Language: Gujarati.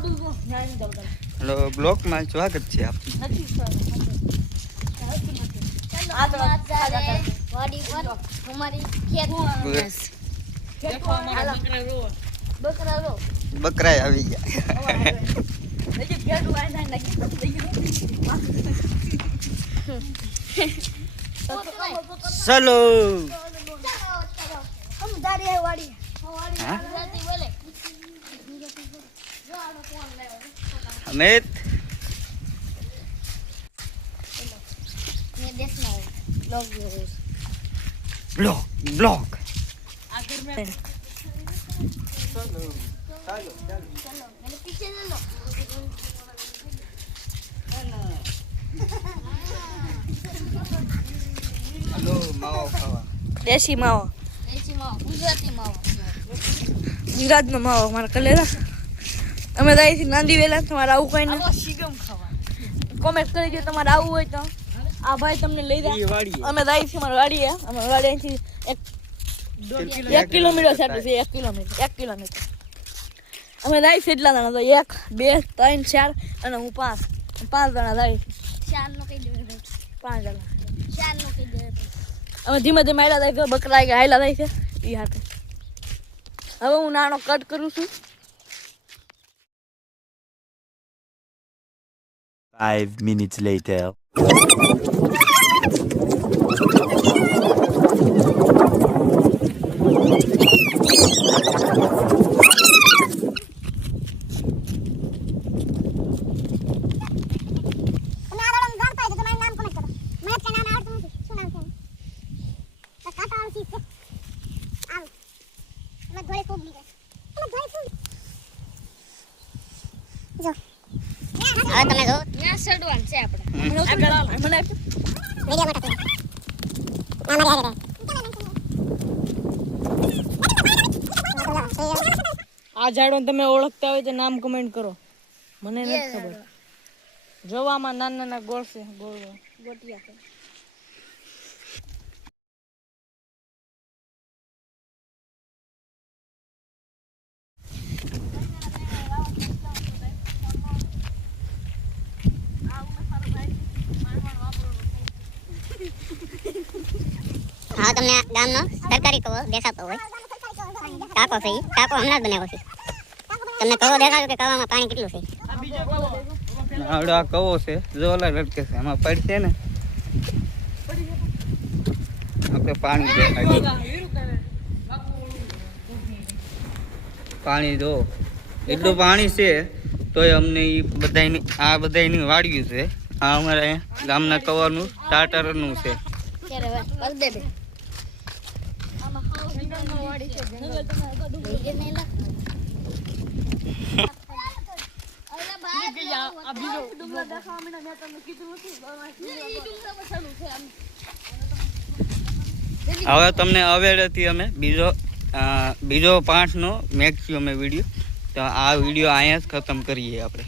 हेलो ब्लॉग में स्वागत है आपकी। बकरा આવી ગયા चलो हम जा रहे हैं वाड़ी। अमित मैं देखना ब्लॉग ब्लॉग ब्लॉग आखिर में चलो चलो चलो मेरे पीछे चलो हेलो मावा खावा देसी मावा गुजराती मावा गुजरात નો માવો મારા કલેરા અમે જાય છે નાંદી વેલા તમારે આવું કઈ ના શીગમ ખાવા કોમેન્ટ કરી દો તમારે આવું હોય તો આ ભાઈ તમને લઈ જાય અમે જાય છે મારી વાડી અમે વાડીથી 1 કિલોમીટર છે 1 કિલોમીટર અમે જાય છે એટલા જણા તો 1 2 3 4 અને હું 5 જણા જાય 4 નો કહી દે 5 જણા 4 નો કહી દે અમે ધીમે ધીમે આયલા જાય છે બકરા કે આયલા જાય છે ઈ હાથે હવે હું નાનો કટ કરું છું 5 minutes later. હવે તમે જો ત્યાં સડવાન છે આપણે મને મીડિયા માટે આ ઝાડો તમે ઓળખતા હોય તો નામ કમેન્ટ કરો મને નથી ખબર જોવામાં નાના નાના ગોળ છે ગોળ ગોટિયા છે હા તમને ગામનો સરકારી કવો દેખાતો હોય ટાંકો છે ઈ ટાંકો હમણાં જ બનાવ્યો છે તમને કવો દેખાડો કે કવામાં પાણી કેટલું છે આવડો આ કવો છે જો ઓલા લટકે છે એમાં પડશે ને આપણે પાણી દેખાય પાણી જો એટલું પાણી છે તોય અમને ઈ બધાયની આ બધાયની વાડ્યું છે આ અમારા ગામના કવાનું સ્ટાર્ટરનું છે હવે તમને અવેડેથી અમે બીજો 5નો મેક્સિમમ વિડીયો તો આ વિડીયો અહીંયા જ ખતમ કરીએ આપણે।